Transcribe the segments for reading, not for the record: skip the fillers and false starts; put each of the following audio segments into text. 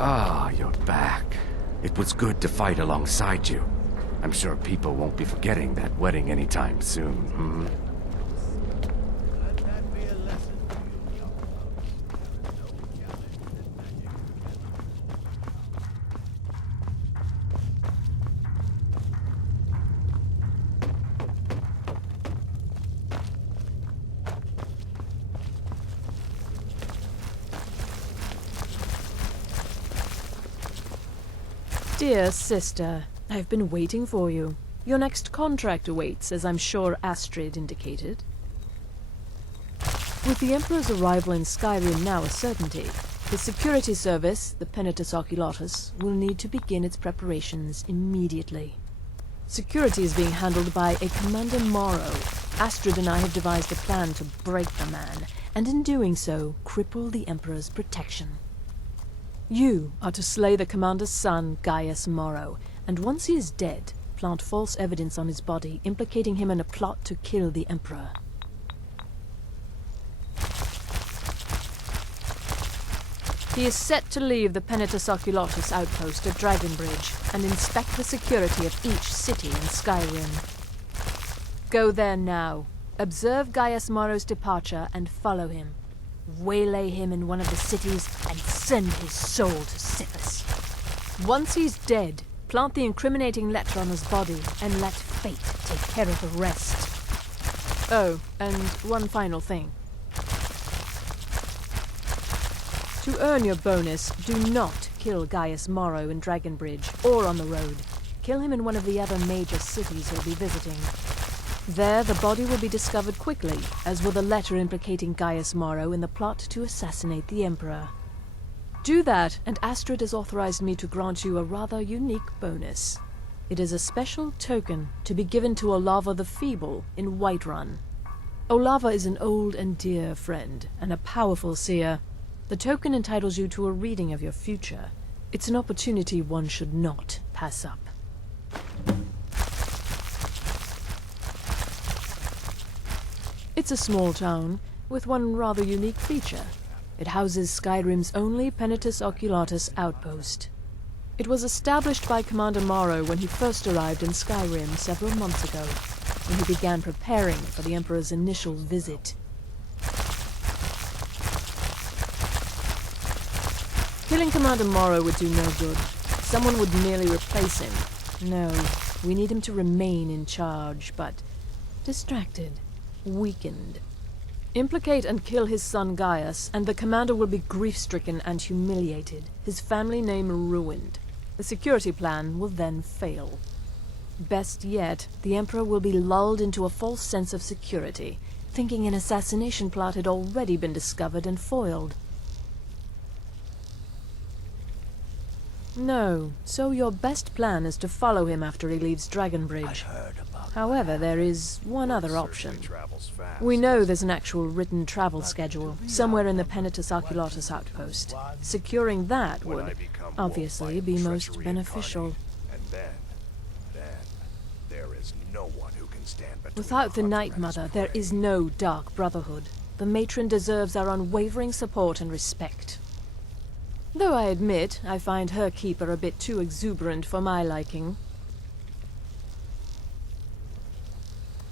Ah, you're back. It was good to fight alongside you. I'm sure people won't be forgetting that wedding anytime soon, hmm? Dear sister, I've been waiting for you. Your next contract awaits, as I'm sure Astrid indicated. With the Emperor's arrival in Skyrim now a certainty, the security service, the Penitus Oculatus, will need to begin its preparations immediately. Security is being handled by a Commander Morrow. Astrid and I have devised a plan to break the man, and in doing so, cripple the Emperor's protection. You are to slay the Commander's son, Gaius Morrow, and once he is dead, plant false evidence on his body, implicating him in a plot to kill the Emperor. He is set to leave the Penitus Oculatus outpost at Dragonbridge and inspect the security of each city in Skyrim. Go there now, observe Gaius Morrow's departure and follow him. Waylay him in one of the cities and send his soul to Sithis. Once he's dead, plant the incriminating letter on his body and let fate take care of the rest. Oh, and one final thing. To earn your bonus, do not kill Gaius Morrow in Dragonbridge or on the road. Kill him in one of the other major cities he'll be visiting. There, the body will be discovered quickly, as will the letter implicating Gaius Morrow in the plot to assassinate the Emperor. Do that, and Astrid has authorized me to grant you a rather unique bonus. It is a special token to be given to Olava the Feeble in Whiterun. Olava is an old and dear friend, and a powerful seer. The token entitles you to a reading of your future. It's an opportunity one should not pass up. It's a small town, with one rather unique feature. It houses Skyrim's only Penitus Oculatus outpost. It was established by Commander Morrow when he first arrived in Skyrim several months ago, when he began preparing for the Emperor's initial visit. Killing Commander Morrow would do no good. Someone would merely replace him. No, we need him to remain in charge, but distracted. Weakened. Implicate and kill his son Gaius, and the commander will be grief-stricken and humiliated, his family name ruined. The security plan will then fail. Best yet, the Emperor will be lulled into a false sense of security, thinking an assassination plot had already been discovered and foiled. No, so your best plan is to follow him after he leaves Dragonbridge. However, there is one other option. We know there's an actual written travel schedule, somewhere in the Penitus Oculatus outpost. Securing that would, obviously, be most beneficial. Without the Night Mother, there is no Dark Brotherhood. The matron deserves our unwavering support and respect. Though I admit, I find her keeper a bit too exuberant for my liking.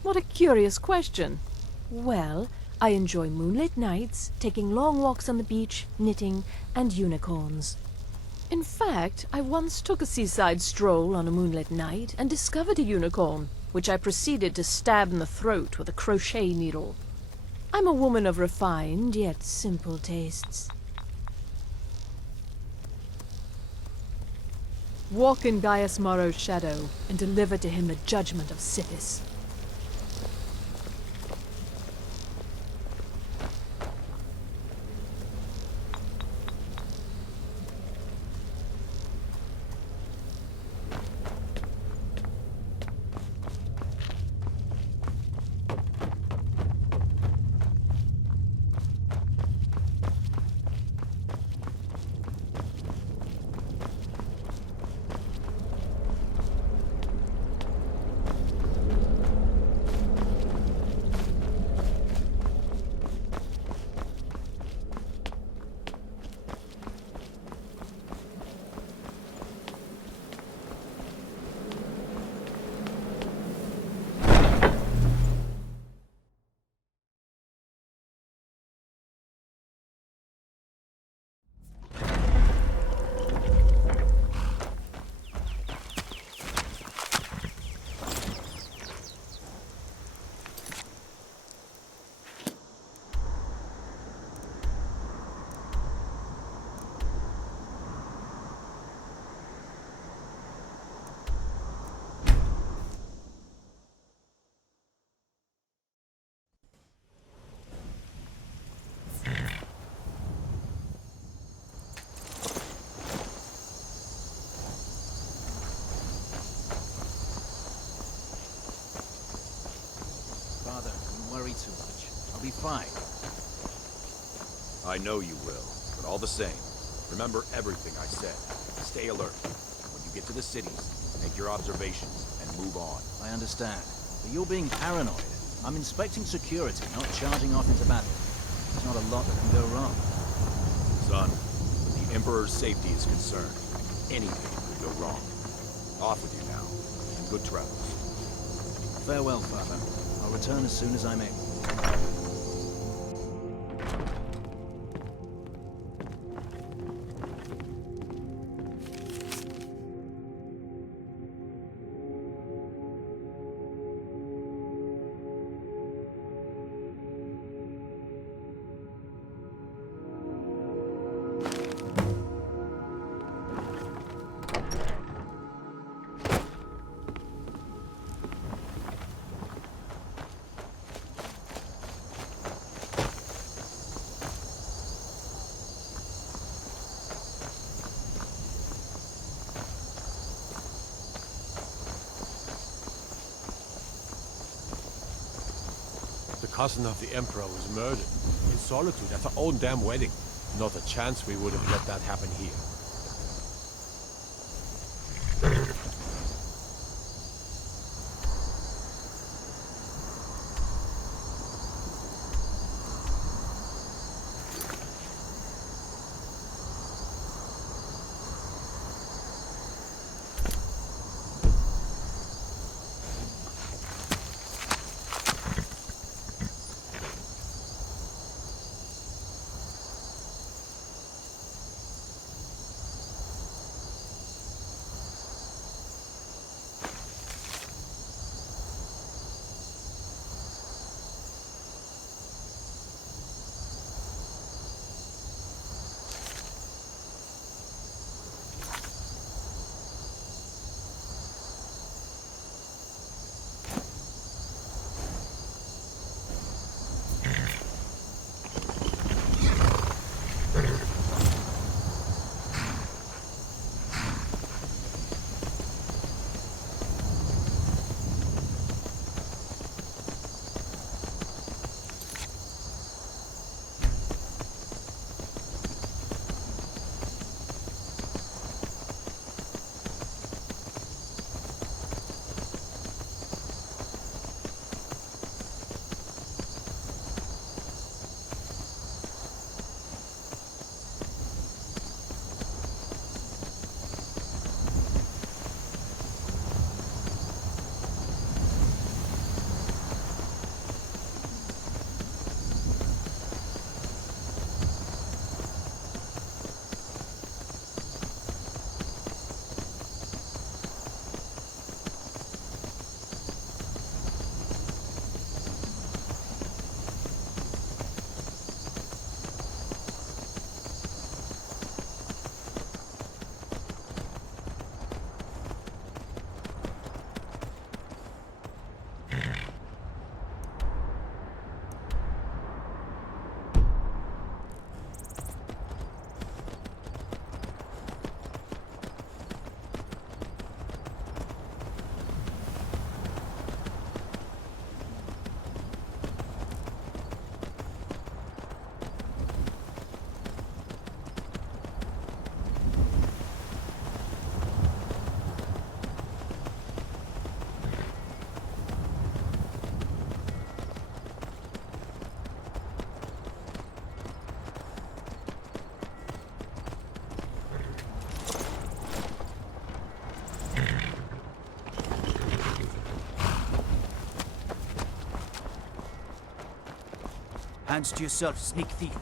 What a curious question. Well, I enjoy moonlit nights, taking long walks on the beach, knitting, and unicorns. In fact, I once took a seaside stroll on a moonlit night and discovered a unicorn, which I proceeded to stab in the throat with a crochet needle. I'm a woman of refined yet simple tastes. Walk in Gaius Morrow's shadow and deliver to him the judgment of Sithis. be fine. I know you will, but all the same, remember everything I said. Stay alert. When you get to the cities, make your observations and move on. I understand. But you're being paranoid. I'm inspecting security, not charging off into battle. There's not a lot that can go wrong. Son, when the Emperor's safety is concerned, anything could go wrong. Off with you now, and good travels. Farewell, Father. I'll return as soon as I'm able. The cousin of the Emperor was murdered, in solitude at her own damn wedding. Not a chance we would have let that happen here. Hands to yourself, sneak thief.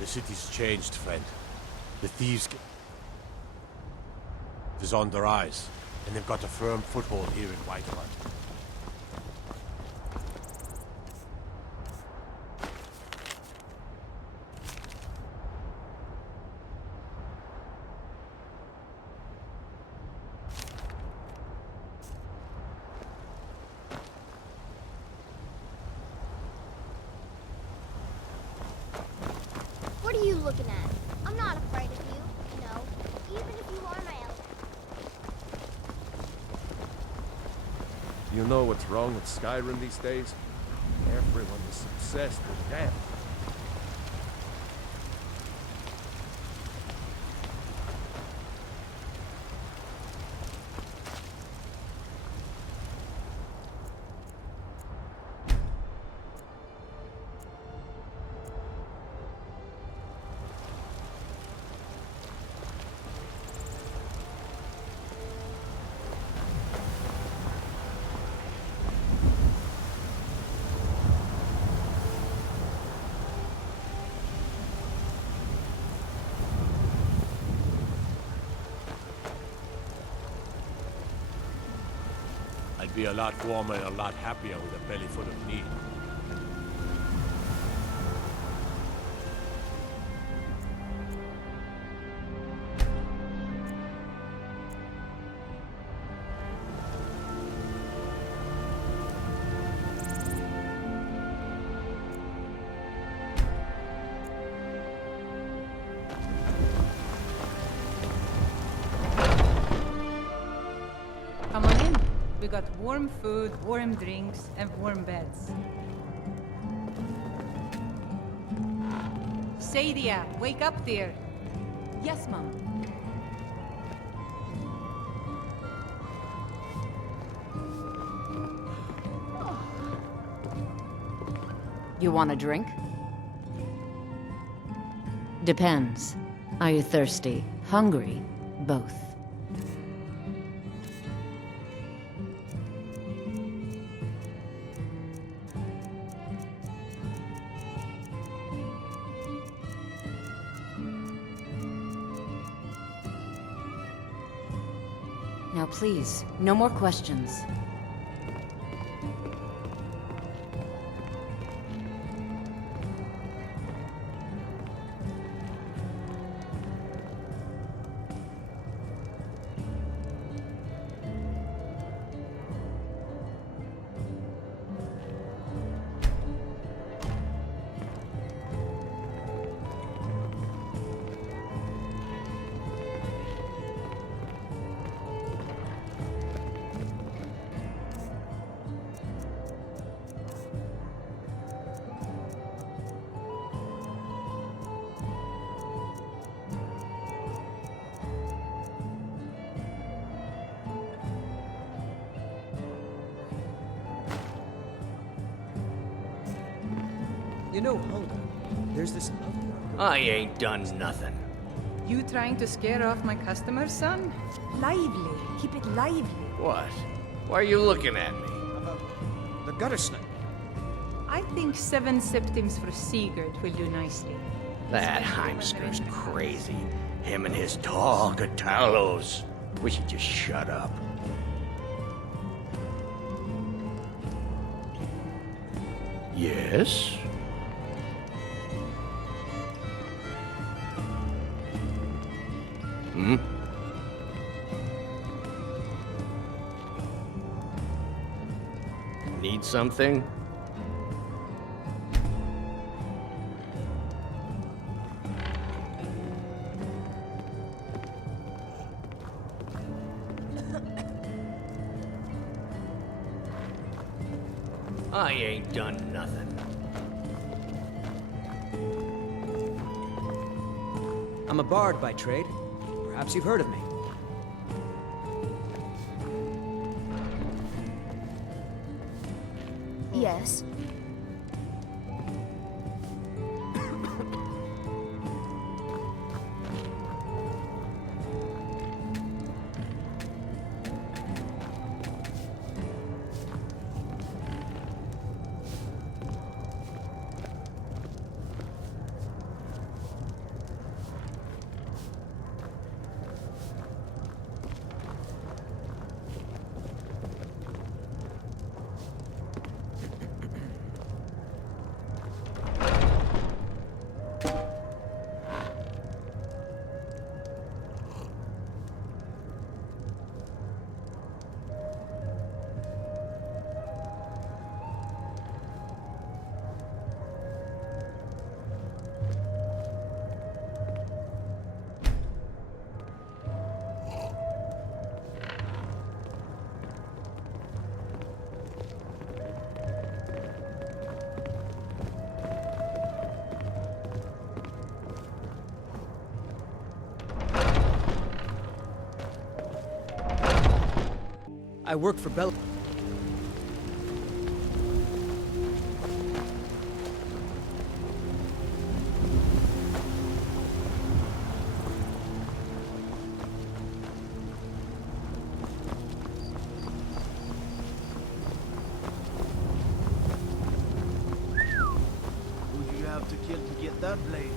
The city's changed, friend. The thieves is on the rise, and they've got a firm foothold here in Whiterun. What are you looking at? I'm not afraid of you, no, even if you are my elder. You know what's wrong with Skyrim these days? Everyone is obsessed with death. I'd be a lot warmer and a lot happier with a belly full of meat. Come on in. We got warm food, warm drinks, and warm beds. Sadia, wake up there. Yes, Mom. You want a drink? Depends. Are you thirsty? Hungry? Both. Now please, no more questions. You know, hold on. There's this other... I ain't done nothing. You trying to scare off my customers, son? Lively. Keep it lively. What? Why are you looking at me? The gutter snipe. I think 7 septims for Sigurd will do nicely. That Heimskir's crazy. Him and his tall Catalos. Wish he'd just shut up. Yes? Hmm? Need something? I ain't done nothing. I'm a bard by trade. Perhaps you've heard of me. Yes. I work for Bella. Who'd you have to kill to get that blade?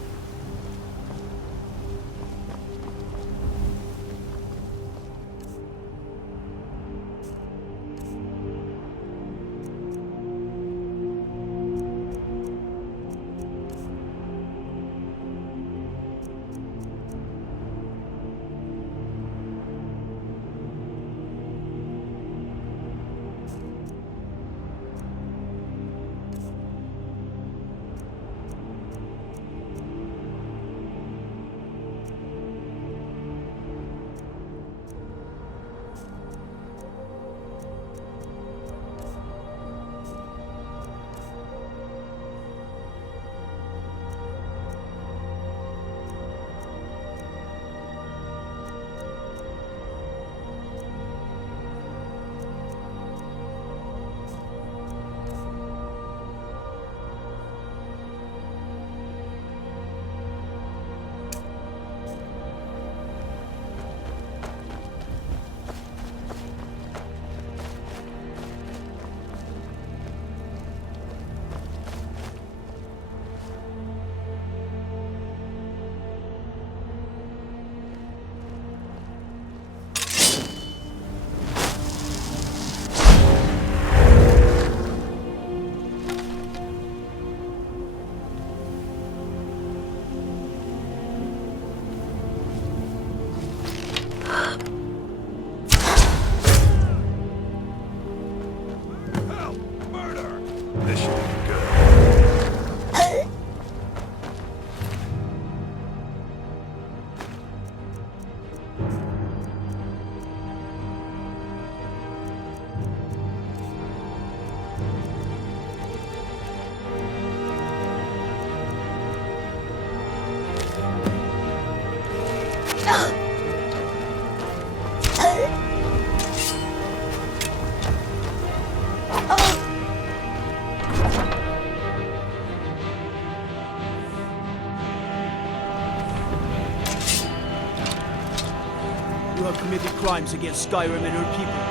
You have committed crimes against Skyrim and her people.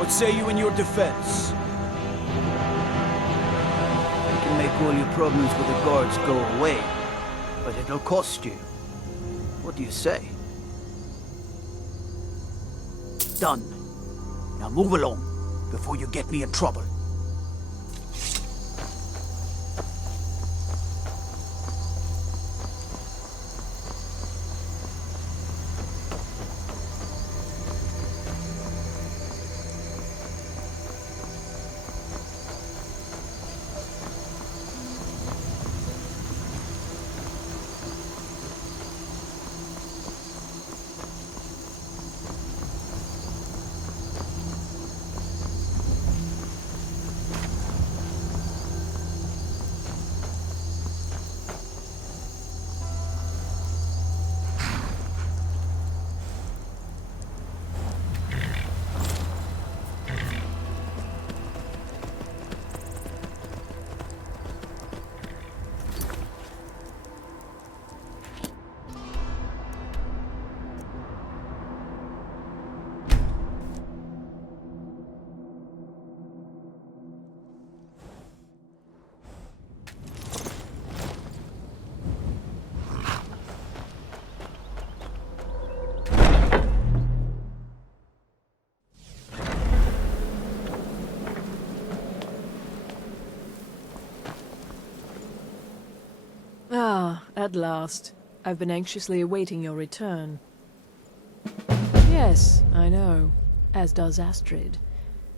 What say you in your defense? You can make all your problems with the guards go away, but it'll cost you. What do you say? Done. Now move along, before you get me in trouble. At last. I've been anxiously awaiting your return. Yes, I know. As does Astrid.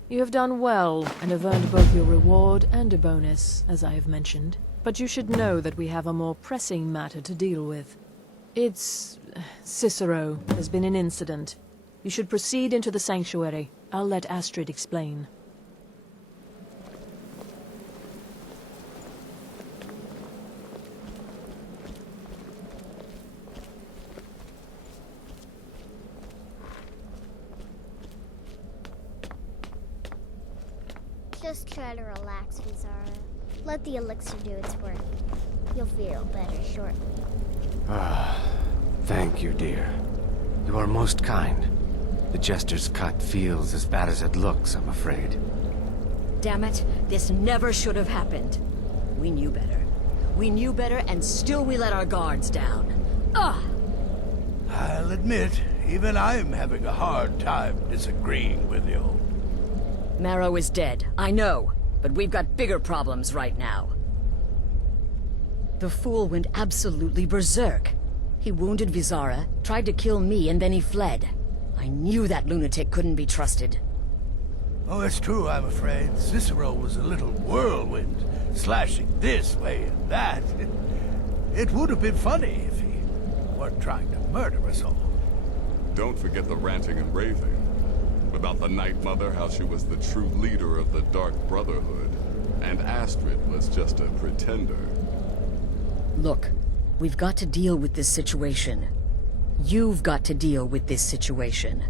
You have done well, and have earned both your reward and a bonus, as I have mentioned. But you should know that we have a more pressing matter to deal with. It's... Cicero. There's been an incident. You should proceed into the sanctuary. I'll let Astrid explain. Just try to relax, Vizara. Let the elixir do its work. You'll feel better shortly. Thank you, dear. You are most kind. The Jester's cut feels as bad as it looks, I'm afraid. Damn it, this never should have happened. We knew better. We knew better, and still we let our guards down. Ugh! I'll admit, even I'm having a hard time disagreeing with you. Marrow is dead, I know, but we've got bigger problems right now. The fool went absolutely berserk. He wounded Vizara, tried to kill me, and then he fled. I knew that lunatic couldn't be trusted. Oh, it's true, I'm afraid. Cicero was a little whirlwind, slashing this way and that. It would have been funny if he weren't trying to murder us all. Don't forget the ranting and raving. About the Night Mother, how she was the true leader of the Dark Brotherhood, and Astrid was just a pretender. Look, we've got to deal with this situation. You've got to deal with this situation.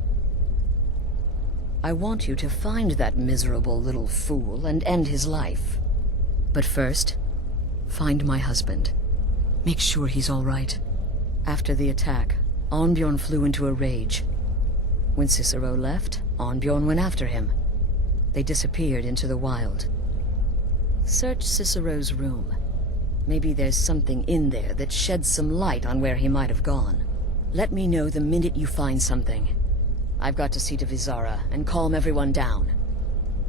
I want you to find that miserable little fool and end his life. But first, find my husband. Make sure he's all right. After the attack, Arnbjorn flew into a rage. When Cicero left, Arnbjorn went after him. They disappeared into the wild. Search Cicero's room. Maybe there's something in there that sheds some light on where he might have gone. Let me know the minute you find something. I've got to see to Vizara and calm everyone down.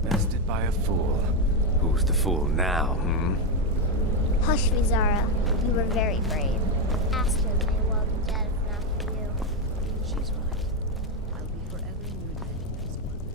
Bested by a fool. Who's the fool now, Hush, Vizara. You were very brave. Astrid may well be dead if not for you. She's right. I'll be forever in revenge of his mother.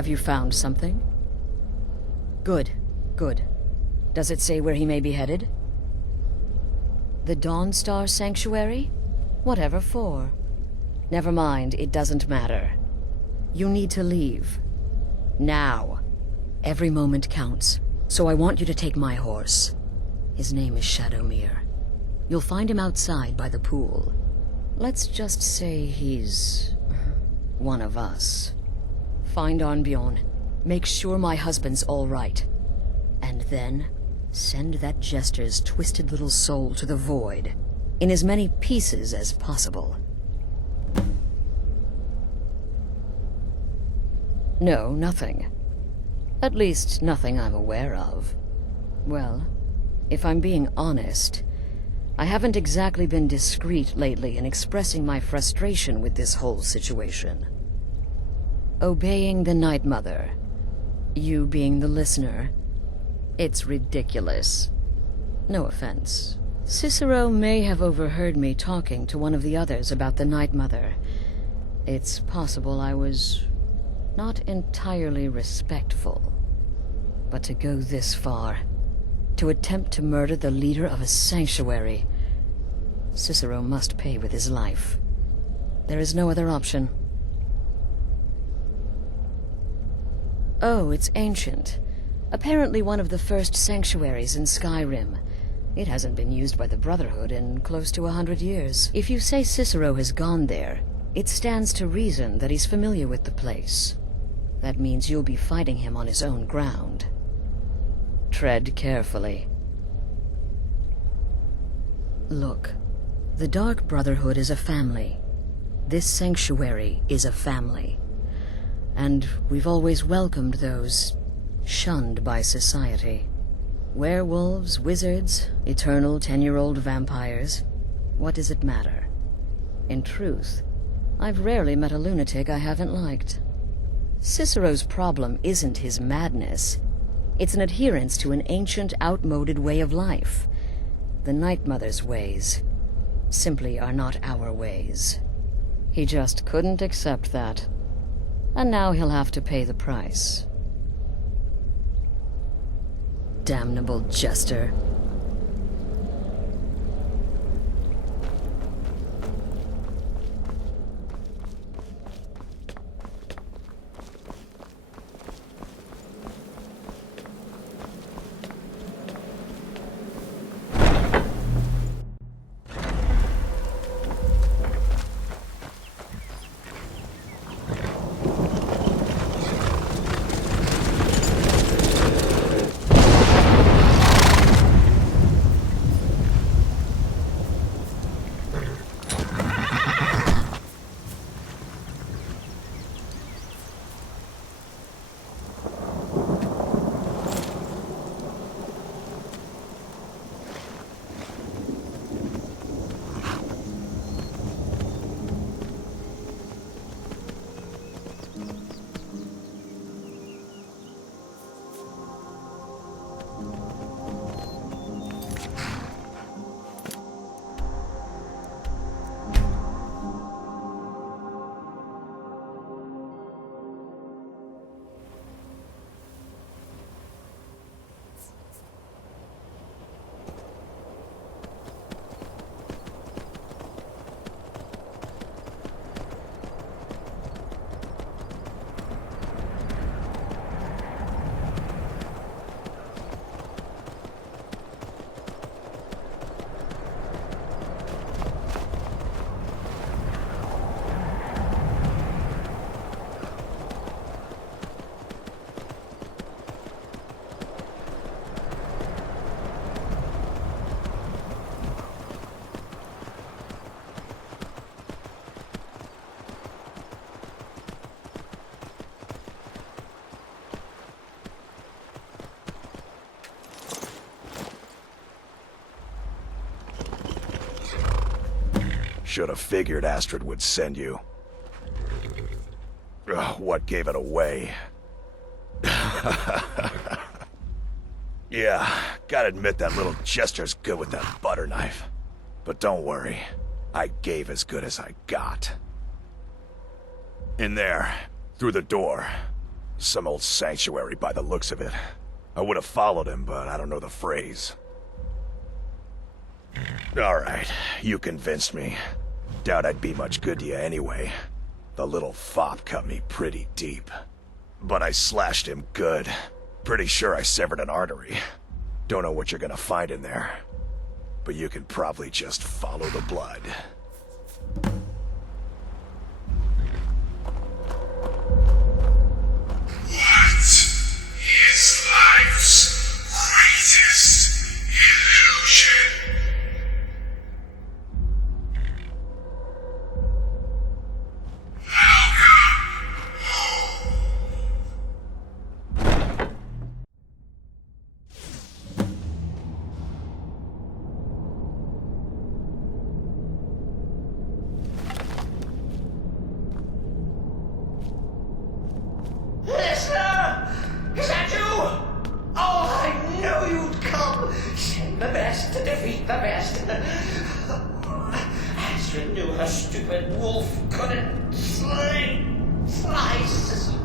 Have you found something? Good, good. Does it say where he may be headed? The Dawnstar Sanctuary? Whatever for. Never mind, it doesn't matter. You need to leave. Now. Every moment counts, so I want you to take my horse. His name is Shadowmere. You'll find him outside by the pool. Let's just say he's one of us. Find Arnbjorn. Make sure my husband's all right. And then send that jester's twisted little soul to the void, in as many pieces as possible. No, nothing. At least, nothing I'm aware of. Well, if I'm being honest, I haven't exactly been discreet lately in expressing my frustration with this whole situation. Obeying the Night Mother, you being the listener, it's ridiculous. No offense. Cicero may have overheard me talking to one of the others about the Night Mother. It's possible I was not entirely respectful. But to go this far, to attempt to murder the leader of a sanctuary, Cicero must pay with his life. There is no other option. Oh, it's ancient. Apparently one of the first sanctuaries in Skyrim. It hasn't been used by the Brotherhood in close to 100 years. If you say Cicero has gone there, it stands to reason that he's familiar with the place. That means you'll be fighting him on his own ground. Tread carefully. Look, the Dark Brotherhood is a family. This sanctuary is a family. And we've always welcomed those shunned by society. Werewolves, wizards, eternal 10-year-old vampires. What does it matter? In truth, I've rarely met a lunatic I haven't liked. Cicero's problem isn't his madness. It's an adherence to an ancient, outmoded way of life. The Night Mother's ways simply are not our ways. He just couldn't accept that. And now he'll have to pay the price. Damnable jester. Should have figured Astrid would send you. Ugh, what gave it away? Yeah, gotta admit that little jester's good with that butter knife. But don't worry, I gave as good as I got. In there, through the door. Some old sanctuary by the looks of it. I would have followed him, but I don't know the phrase. Alright, you convinced me. Doubt I'd be much good to you anyway. The little fop cut me pretty deep. But I slashed him good. Pretty sure I severed an artery. Don't know what you're gonna find in there. But you can probably just follow the blood. What is life's greatest illusion? Listener! Is that you? Oh, I knew you'd come! Send the best to defeat the best. Astrid knew her stupid wolf couldn't slay Cicero.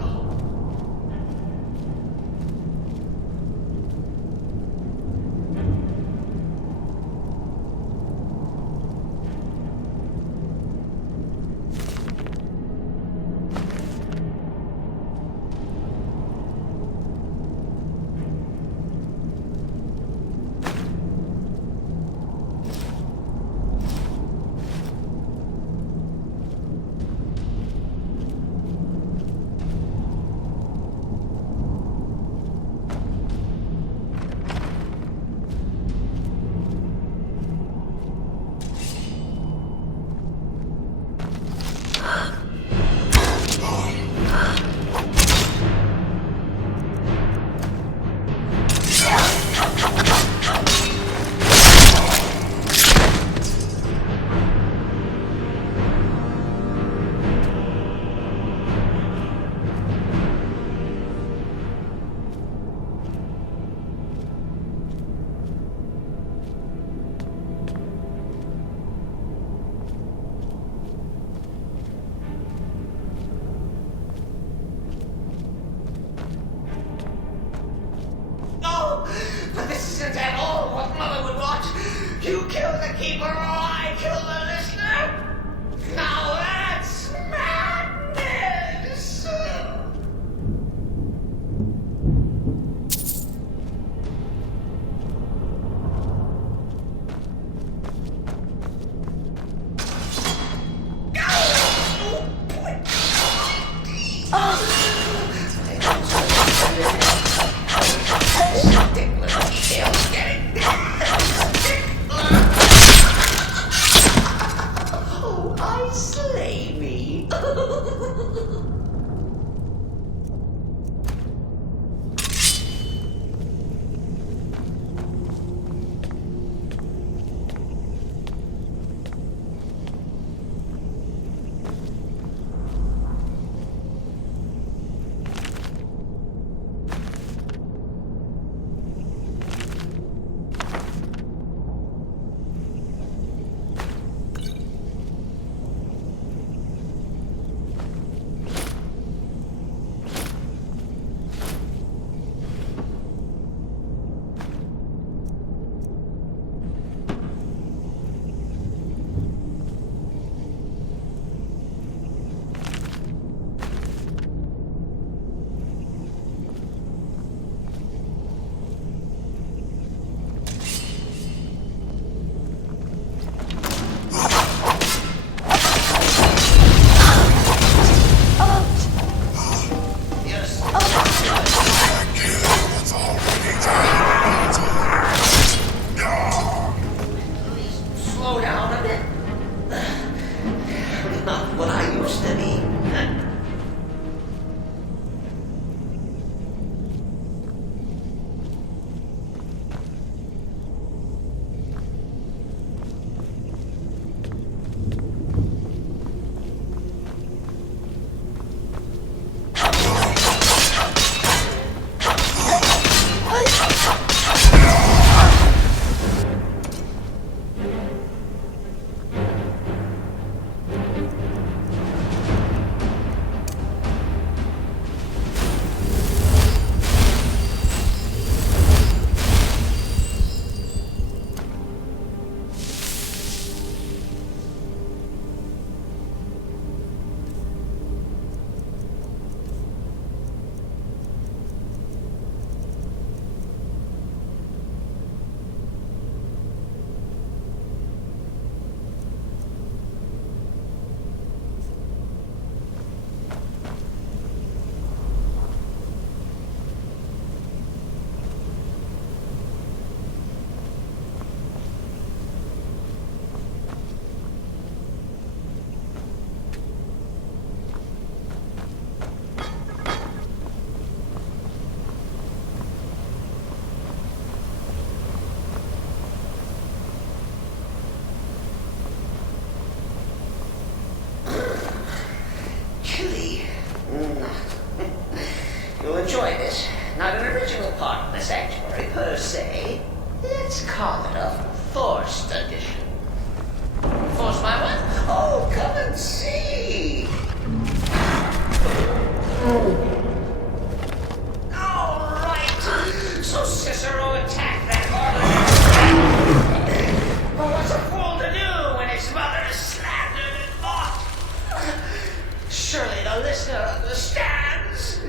Forced addition. Forced my what? Oh, come and see. All right. So Cicero attacked that order. But what's a fool to do when his mother is slandered and mocked? Surely the listener understands.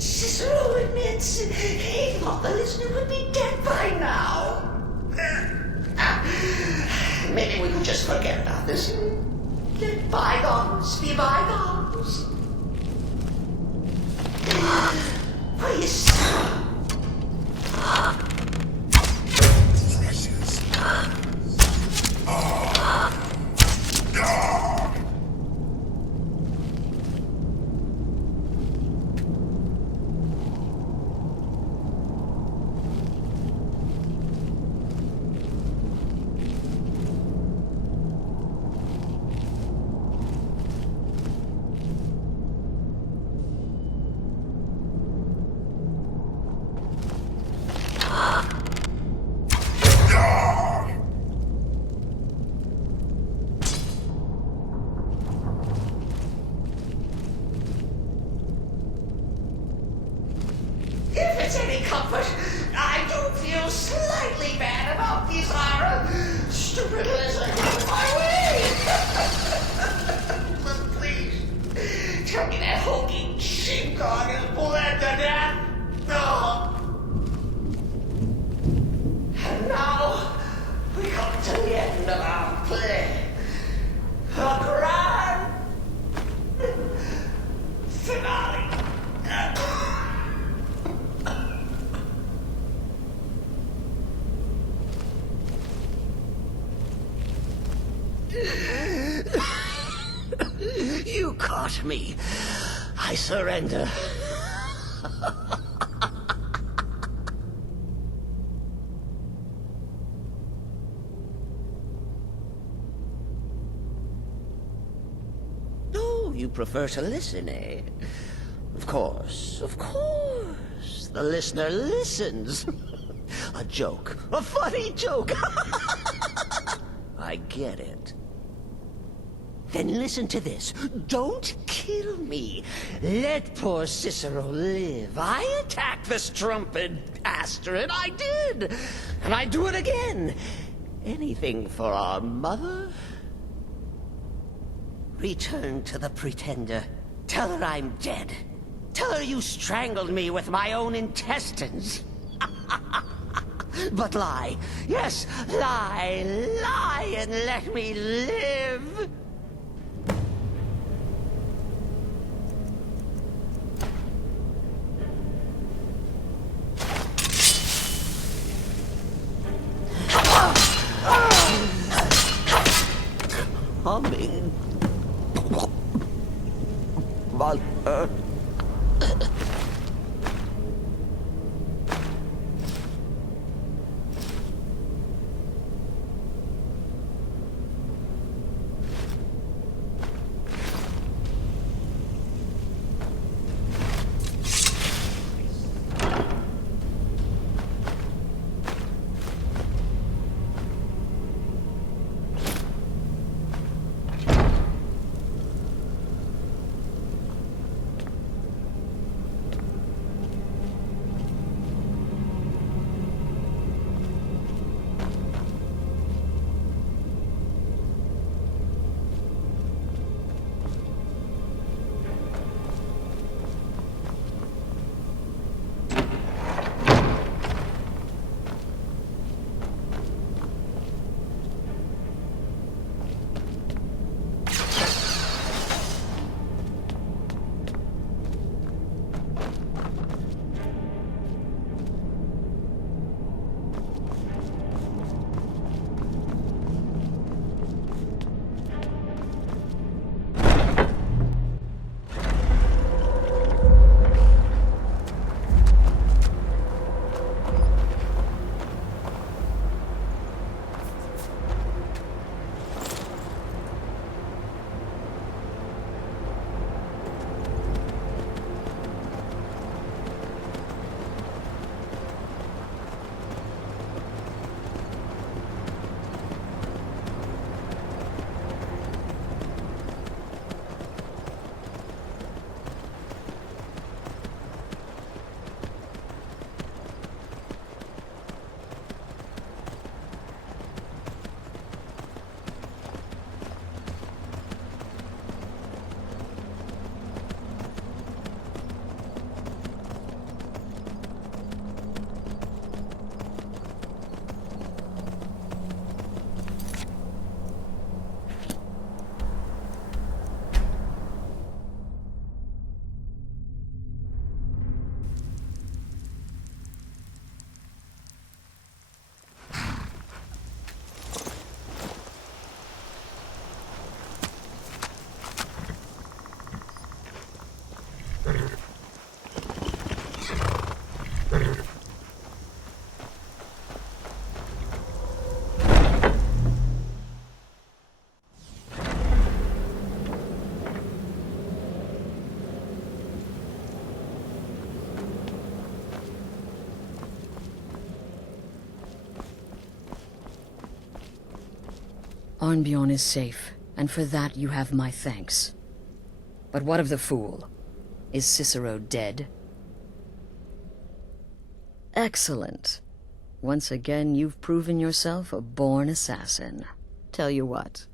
Cicero admits he thought the listener would be dead by now. Maybe we could just forget about this. Let bygones be bygones. Please. If it's any comfort, I do feel slightly bad about these stupid lizards in my way. But please, tell me that hulking sheepdog is bled to death. No. And now, we come to the end of our play. A grand finale. You caught me. I surrender. Oh, you prefer to listen, eh? Of course, of course. The listener listens. A joke. A funny joke. I get it. Then listen to this. Don't kill me. Let poor Cicero live. I attacked the strumpet Aster, and I did. And I do it again. Anything for our mother? Return to the Pretender. Tell her I'm dead. Tell her you strangled me with my own intestines. But lie. Yes, lie. Lie and let me live. Coming. Mother. Arnbjorn is safe, and for that you have my thanks. But what of the fool? Is Cicero dead? Excellent. Once again, you've proven yourself a born assassin. Tell you what,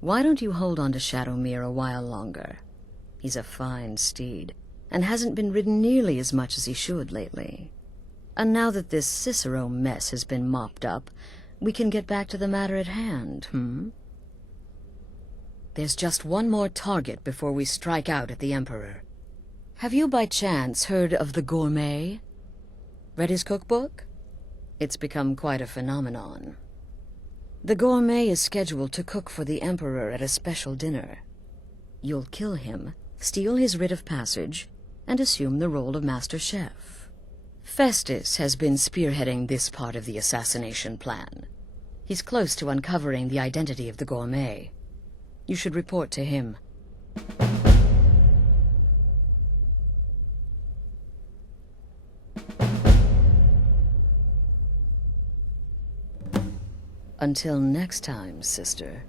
why don't you hold on to Shadowmere a while longer? He's a fine steed, and hasn't been ridden nearly as much as he should lately. And now that this Cicero mess has been mopped up, we can get back to the matter at hand, There's just one more target before we strike out at the Emperor. Have you by chance heard of the Gourmet? Read his cookbook? It's become quite a phenomenon. The Gourmet is scheduled to cook for the Emperor at a special dinner. You'll kill him, steal his writ of passage, and assume the role of Master Chef. Festus has been spearheading this part of the assassination plan. He's close to uncovering the identity of the Gourmet. You should report to him. Until next time, sister.